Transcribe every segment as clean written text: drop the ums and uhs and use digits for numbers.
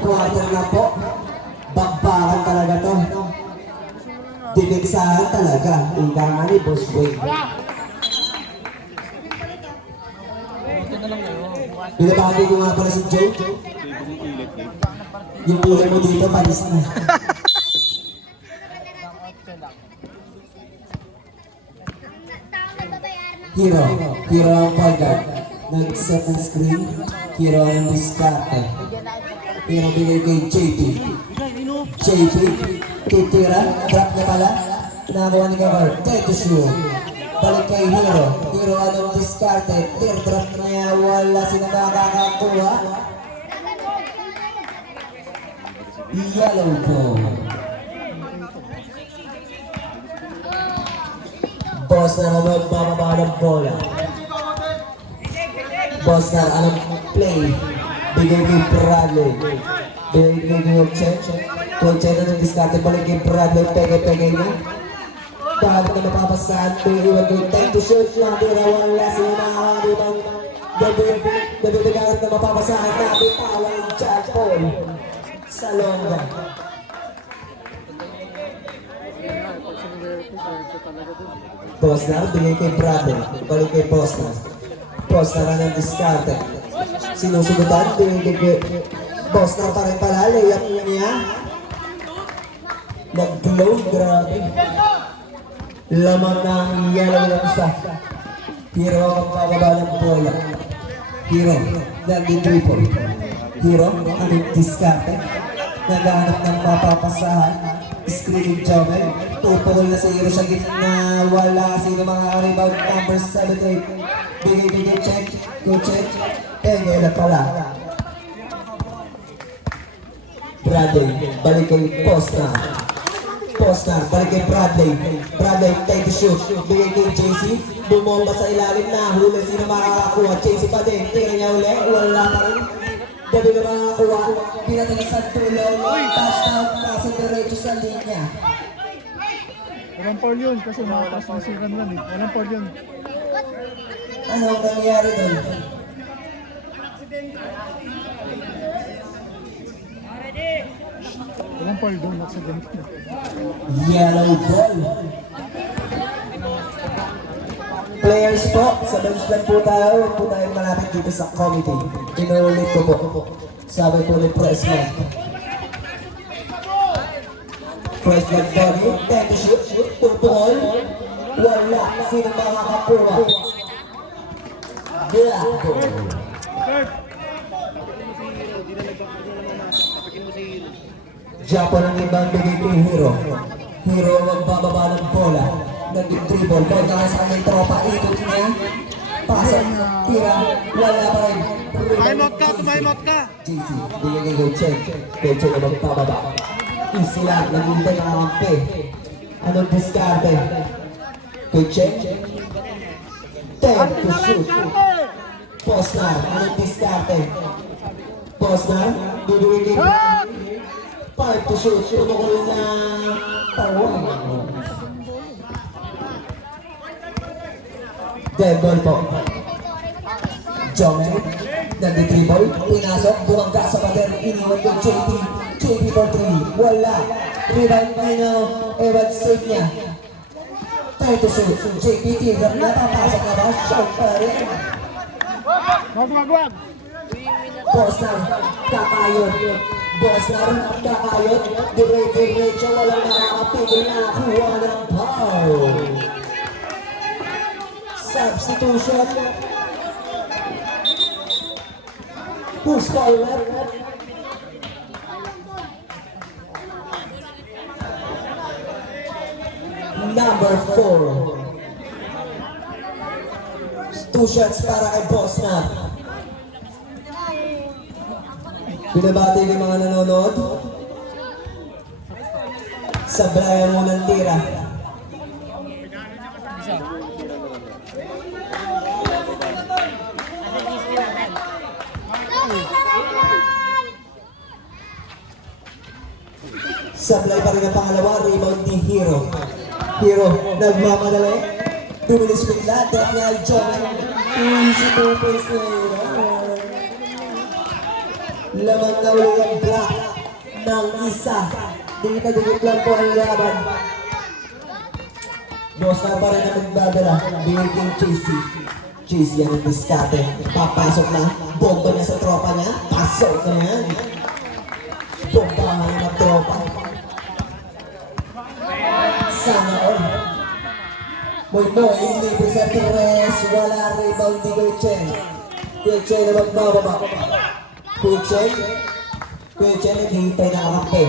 quarter na po. Bakbakan talaga to. Dibigsahan talaga. Ika nga ni Boss Boy. Binabagi ko nga pala si Joe. Yung kulay mo dito, panis na. Hero ang point guard. Nag-set ng screen. Hero ang diskarte. Hero bigay kay JP. JP, titira, drop na pala. Nakakuha ni Gavar, take to shoot. Balik kay Hero. Hero anong diskarte. Teardrop na niya, wala sila nakakakuha. Yellow ball. Boss na magbababa ng bola. Boss na anong play. Bigay kay Bradley. Bigay kay Check. Kung Check na ng diskarte, balik kay Bradley. Pege-pege na. Dahil na mapapasahan. Iwan kay time to shoot lang. Wala sila makakabibang. Dabibigangat na mapapasahan natin. Tawang Jack Paul. Salonga. Posner, bigay kay Bradley. Balik kay Posner. Posner na ng diskarte. Sinusugutan, bigay kay Posner pa rin pala. Layup niya. Nag-blow, grabe. Lamang ng yellow lang isa. Hero ang bababa ng bola. Hero, nag-triple. Hero, anong diskarte. Naghahanap ng mapapasahan. Screening Jomel. Tupagol na sa Hero sa gitna. Wala sino mga rebound number 7-8. Bigay check. Go check. Ngayon na pala. Bradley. Balik kay Posner. Posner. Balik kay Bradley. Bradley take the shoot. Bigay kay JC. Bumomba sa ilalim na. Huli sino makakakuha. JC pa din. Tira niya uli. Wala pa rin. Gabi na makakuha, pinatalisan tulong, touchdown, kaso diretso sa linya. Walang foul yun kasi makatas na si Ranran eh. Walang foul yun. Ano ang nangyari doon? Walang foul doon, accident. Yellow ball. Players po, sa bench lang po tayo, huwag po tayong malapit dito sa committee. Inuulit ko po. Sabi po ni Pressman. Pressman body, time to shoot, pupol. Wala, sino makakakuha? Black ball. Japon ang ibang bigay kay Hero. Hero magbababa ng bola. Nag-dribble, balik na sa kanyang tropa, ikot niya. Pasok, tira, wala pa rin. Tumahimot ka! JC, bigyan ng check. Check na magpababa. Easy lang, naghihintay ng kampi. Anong diskarte? Good check. 10 to shoot. Posner, anong diskarte? Posner, bibigyan kay 5 to shoot. Tumukul na pawang. Dead ball po. Jomel, nag-dribble, pinasok, bumangga sa pader, iniwan kay JP. JP for 3, wala. Rebound Pino, ewan save niya. Time to shoot. JP tigam na, papasok na ba? Shot pa rin. Wag! Posner, kakayod. Posner, kakayod. Diretso, walang nakakapigil na kuha ng foul. Substitution. Who's calling it? Number 4. 2 shots para kay Posner. Binabati ng mga nanonood. Sabrayan mo ng tira. Sablay pa rin ang pangalawa, rebound ni Hero. Hero, nagmamadali. Dumilis bigla, drop niya ay John. Easy 2 points na yun. lamang na uli ang block ng isa. Dikit lang po ang laban. Bostar pa rin ang nagbadala. Bigay kay Chasey. Chasey ang diskarte. Papasok na. Bomba niya sa tropa niya. Pasok na yan. Bomba na tropa. Sana all. Moy, libre sa Torres. Wala rebound ni Kuya Chen. Kuya Chen na magbababa. Kuya Chen naghihintay na kakampi.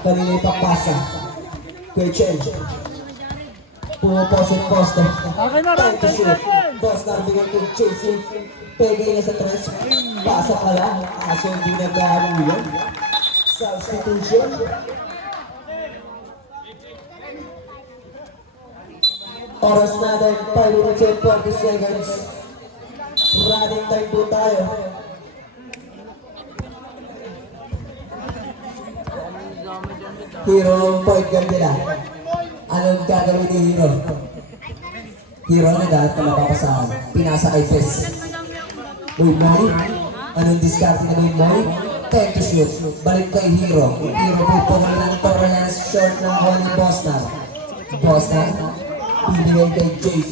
Kanina yung papasa. Kuya Chen. Pumapos yung poste. Okay na, Time to shoot. time. Bostar bigyan kong chasing. Pegay niya sa tres. Pasok ka lang. Kaso hindi nagkahalo yun. Substitution. Oras natin, 5 minutes and 40 seconds. Running time po tayo. Hero ang point guard nila. Anong gagawin ni Hero? Hero na dahil na mapapasahan. Pinasa kay Pes. Moy. Anong discard na Moy? Time to shoot. Balik kay Hero. Hero po po ng Torres. Short ng Honey Bosnar. Bosnar. Pinigay kay JC.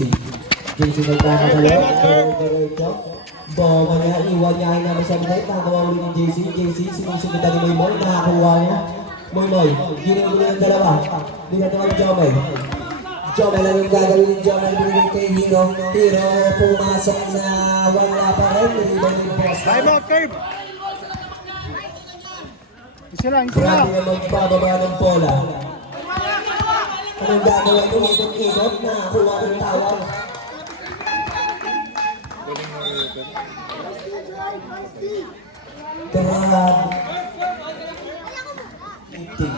JC nagkakadalo. Diretso. Bomba niya. Iwan niya ay naman sa minay. Nakawa uli ng JC. JC sinusunod na ni Moy. Nakakuha niya. Moy. Ginugulo ng dalawa. Binatawa ni Jomel. Jomel, anong gagawin ni Jomel? Binigay kay Hero. Hero pumasok na wala pa rin. Naliban yung Bosnar. Time out, Curve. Isa lang. Grabe na magbababa ng bola. Anong gagawin nyo? Ikot-ikot na kuha ng tawag. Grabe. Iting.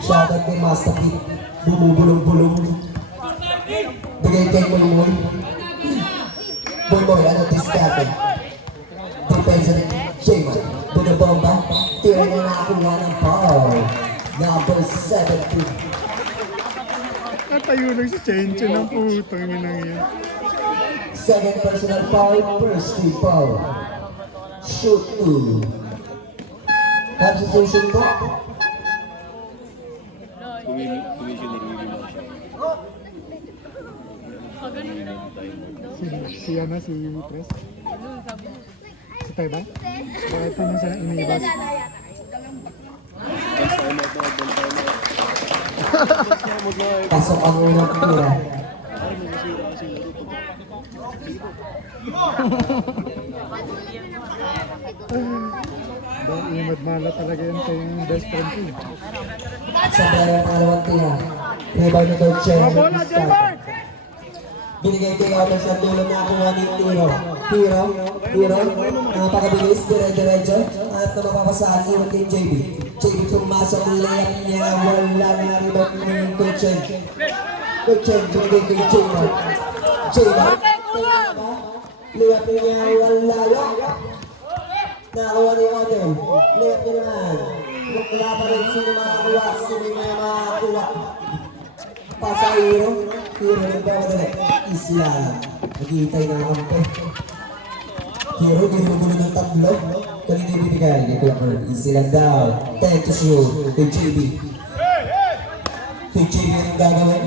Shoutout kay Master Pete. Bumubulong-bulong. Bigay kay Moy. Moy, ano diskarte? Depensa ni J-Man. Binabomba. Tira niya nakakuha ng foul. Number 17. Natayo lang si Chencho ng putang inang yan. Second personal foul. First team foul. Shoot 2. Substitution po. Si Pres. Si Taiba? Bakit pa nung sa inibas? Pasok ang unang tira. Imad mala talaga yan sa yung best friend ko. Sa ang pangalawang tira. Rebound na daw Chen. Bola, J-Mark! Binigay kay Otter sa dulo na kuha ni Hero. Napakabilis, dire-diretso. At na mapapasahan iwan kay JB. JB pumasok ang layup niya. Wala na rebound ni Kuchen. Kuchen, binigay kay J-Mark. J-Mark, layup niya, wala lang. Nakakuha ni Otter. Layup niya naman. Wala pa rin sino makakuha. Sino makakuha. Pasa Hero. Hero nagpapadali. Isla. Naghihintay na kampe. Hero, ginugulo ng tatlo. Kanina ibibigay kay Cooper. Easy lang daw. 10 to shoot. Kay JB. Kay JB ang gagawin.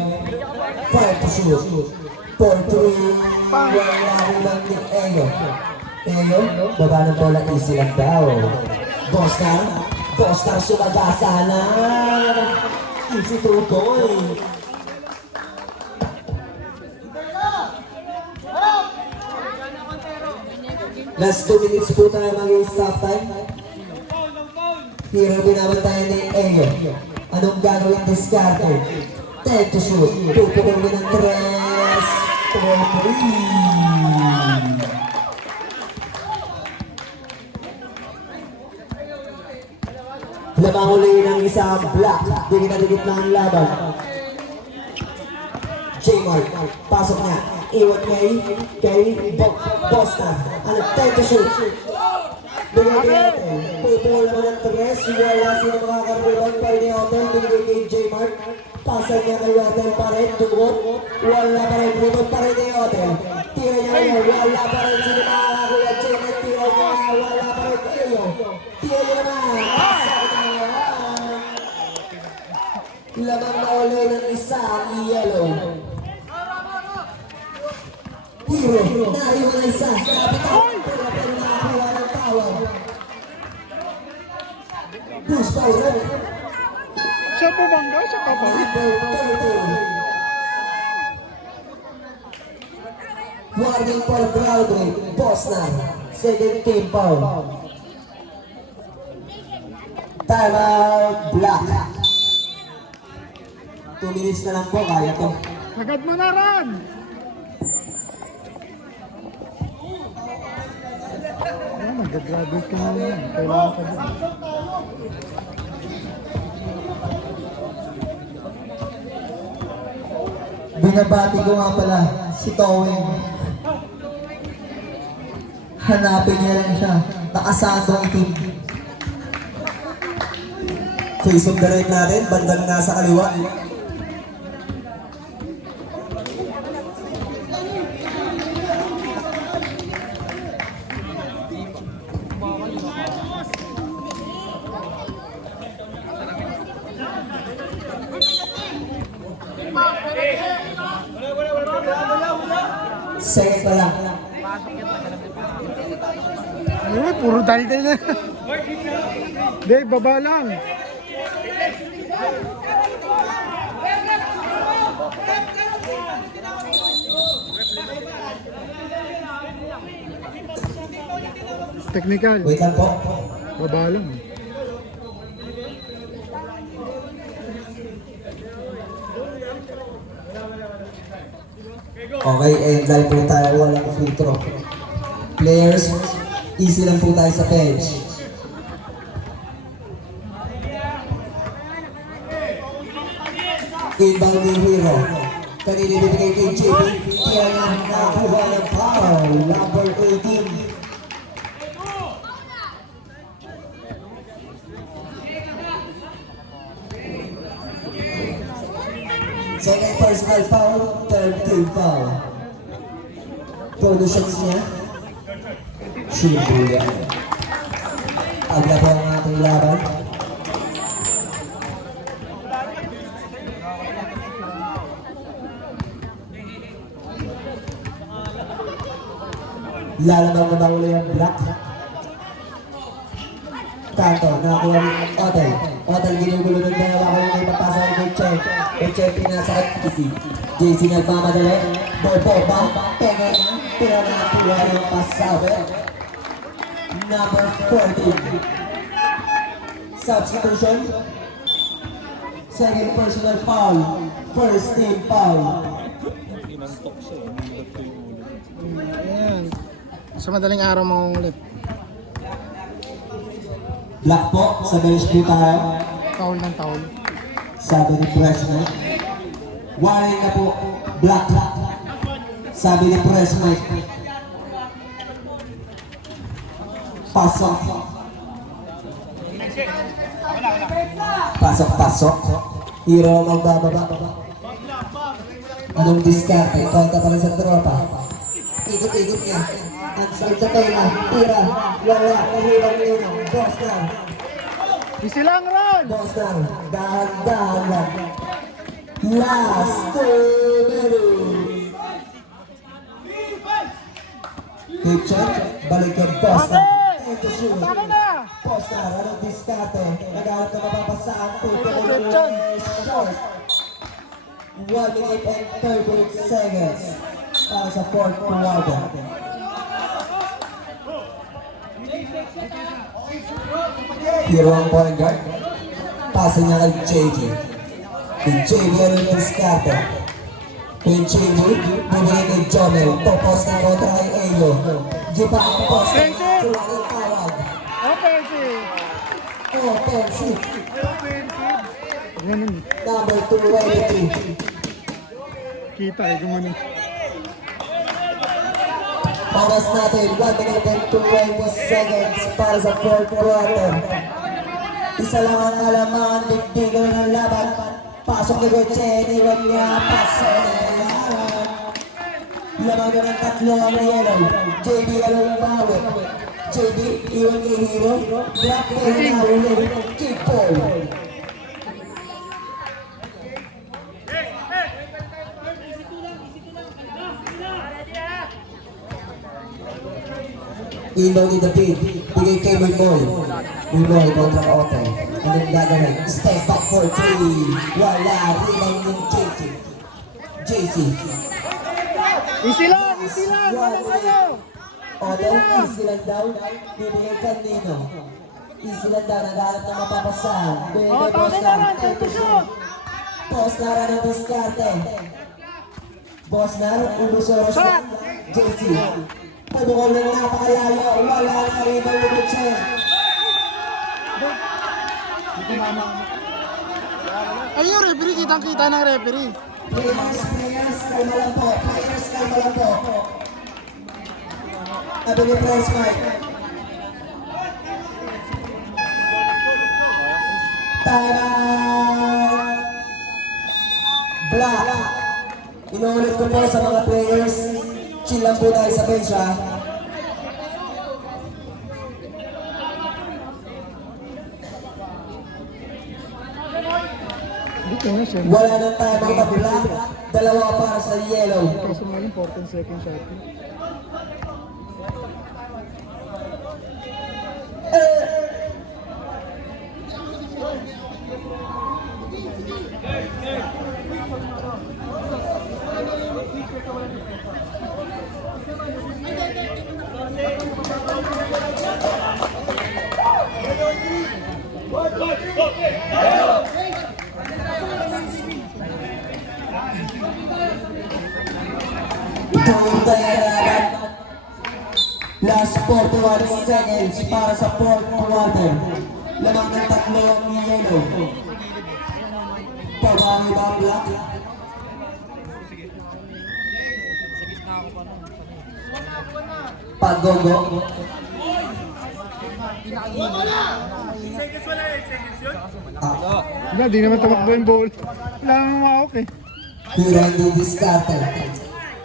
5 to shoot. 4-3. Wala lang ni Eyo. Eyo, baba ng bola. Easy lang daw. Bostar sumagasa na. Easy to goal. Last 2 minutes po tayo maging stop time. Hero binabantayan ni Eyo. Anong gagawin diskarte? 10 to shoot. Tutuloy ng 3. Lamang uli ng isang block. Dikit na dikit na ang laban. J-Mark, pasok niya. Iwan kay Boston. Ano, 10 to shoot. Bigay ni Otel. Pupul naman ng tres. Wala sino makakarulang pa ni Otel. Binigay kay J-Mark. Pasan niya kay Otel pa rin. Dugot. Wala pa rin. Rebound pa rin ni Otel. Tira niya ngayon. Wala pa rin. Sino makakakuha? J-Mark. Tira niya. Wala pa rin. Tira niya naman. Pasan niya. Lamang na ulit ng isa ang yellow. Hero, nayo na isa. Kapitan, pero nakakuha ng tawag. Bruce Byron. Siya bumangga, siya ka ba? Number 30. Warning for ground rate. Bosnan. Second team foul. Timeout Black. 2 minutes na lang po, kaya to. Agad mo na ran! Ayan, nag-graduate ka na naman. Kailangan ka din. Binabati ko nga pala si Towing. Hanapin niya lang siya. Nakasandong team. Face of the right natin, bandang nasa kaliwa. Second pa lang. Ay, puro daldal na. Dave, baba lang. Technical. Wait lang po. Baba lang. Okay, and dahil po tayo walang free throw. Players, easy lang po tayo sa bench. Inbound ni Hero. Kanina bibigay kay JB. Kaya nga nakakuha ng foul. Number 18. Second personal foul, third team foul. Todo shots niya. Simple yan. Paglabo ang ating laban. Lalamang na mawala yung Black. Kanto, nakakuha ni Otel. Otel ginugulo ng dalawa ko yung ipapasa kay Chen. Kay Chen pinasakit easy. JC nagmamadali. Bobo ba? Penga na. Pero nakakuha ng pasabi. Number 14. Substitution. Second personal foul. First team foul. Ayan. Sa madaling araw mangungulit. Black po, sa bench po tayo. Taul ng taul. Sabi ni Pressmate. Warning na po, Black. Sabi ni Pressmate. Pasok. Pasok. Hero magbababa. Anong diskarte? Konta pala sa tropa. Ikot-ikot niya. At sa tela, tira, wala, mahirang yun. Boston. Easy lang, Ron! Boston, dahan-dahan lang. Last 2 minutes. Picture, balik yung Boston. Ito shoot. Tama na! Boston, anong diskarte? Naghanap na mapapasaan. Question. Short. 1 minute and 38 seconds. Para sa fourth quarter. Hero ang point guard. Pasa niya kay JJ. Kay JJ ano yung diskarte. Kay JJ, bumili kay Jomel. Topos na kontra kay Ayo. Jipa ang post. Kuha ng tawag. Offensive! Offensive. Ganun. Number 23. Kita eh, gumanon. Oras natin, 1 minute and 20 seconds para sa fourth quarter. Isa lang ang alaman, digdigan ng laban. Pasok ni Gretchen, iwan niya, pasayaran. Lamang na ng tatlo ang yellow. JD along bawi. JD, iwan ni Hero. Drop in na ulit. Keep ball. Ilaw ni David, bigay kay Mimoy. Mimoy kontra Ote. Anong gagawin? Step back for 3. Wala, rebound ng JC. JC. Easy lang, wala kayo. Ote, easy lang daw. Bibigay kanino. Easy lang daw, naghahanap na mapapasahan. Bigay kay Bosnar. Bosnar ang diskarte. Bosnar, umusoros na. JC. Pabukol ng napakalayo, wala na rin ang Gretchen. Ayun, referee, kitang-kita ng referee. Players, kalma lang po. Players, kalma lang po. Sabi ni Press Mike. Time! Black. Inuulit ko po sa mga players. Chill lang po tayo sa bench, ha? Dito na siya. Wala nang time out na black. Dalawa para sa yellow. Kaso nga yung 14 second shot. Tuwing tayo harapan. Last 41 seconds para sa fourth quarter. Lamang ng tatlo ang yellow. Pabawi ba ang black? Paggogo. Wala, di naman tumakbo yung ball. Wala nang mawak eh. Hero ni diskarte.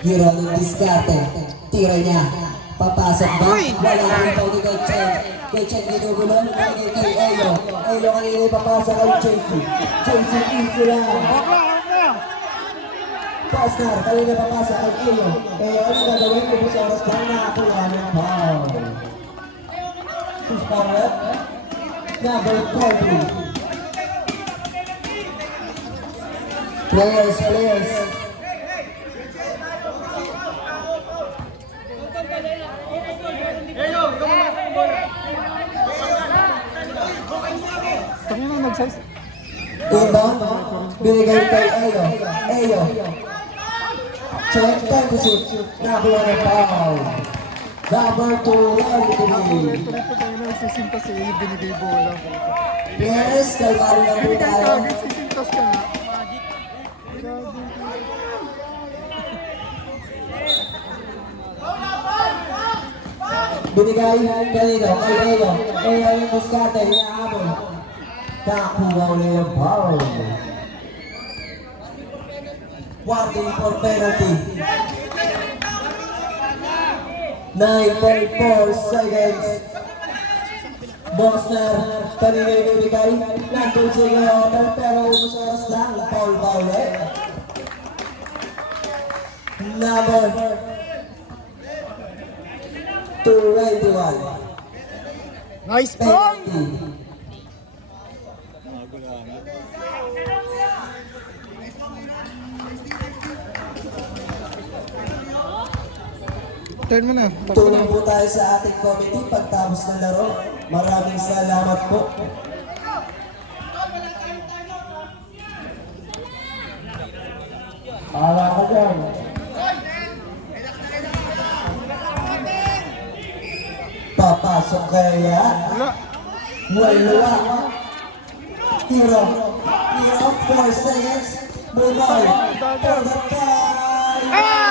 Hero ni diskarte. Tira niya. Papasok ba? Wala rin pa ni Gretchen. Gretchen ginugulong. Kanina kay Elo. Elo kanina papasok kay JC. JC easy lang. Pasnar, kanina papasok kay Elo. Elo, ano gagawin ko sa oras lang nakakuha ng foul. Push forward. Number 40. Players. Tangin na nag-size. Inbound, binigay kay Ayo. Check, time to shoot. Nakuha ng foul. Number 2, Anthony. Tuloy po tayo na nagsisintas eh. Yung binigay bola. Players, kalmari lang po tayo. Nagsisintas ka nga. Binigay kanino kay Ayo. Ayo yung diskarte, hinahabol. Nakuha ulit yung foul. Warning for penalty. 9.4 seconds. Bosnar, kanina yung ibigay. Nandun si Gayotan, pero ubus oras lang. Foul ba ulit? Number 21. Nice point! Penalty. Turn mo na. Tulong po tayo sa ating committee pagtapos ng laro. Maraming salamat po. Para ka dyan. Papasok kaya. Wala. Wala. Tiro. 4 seconds. Move on. For the time.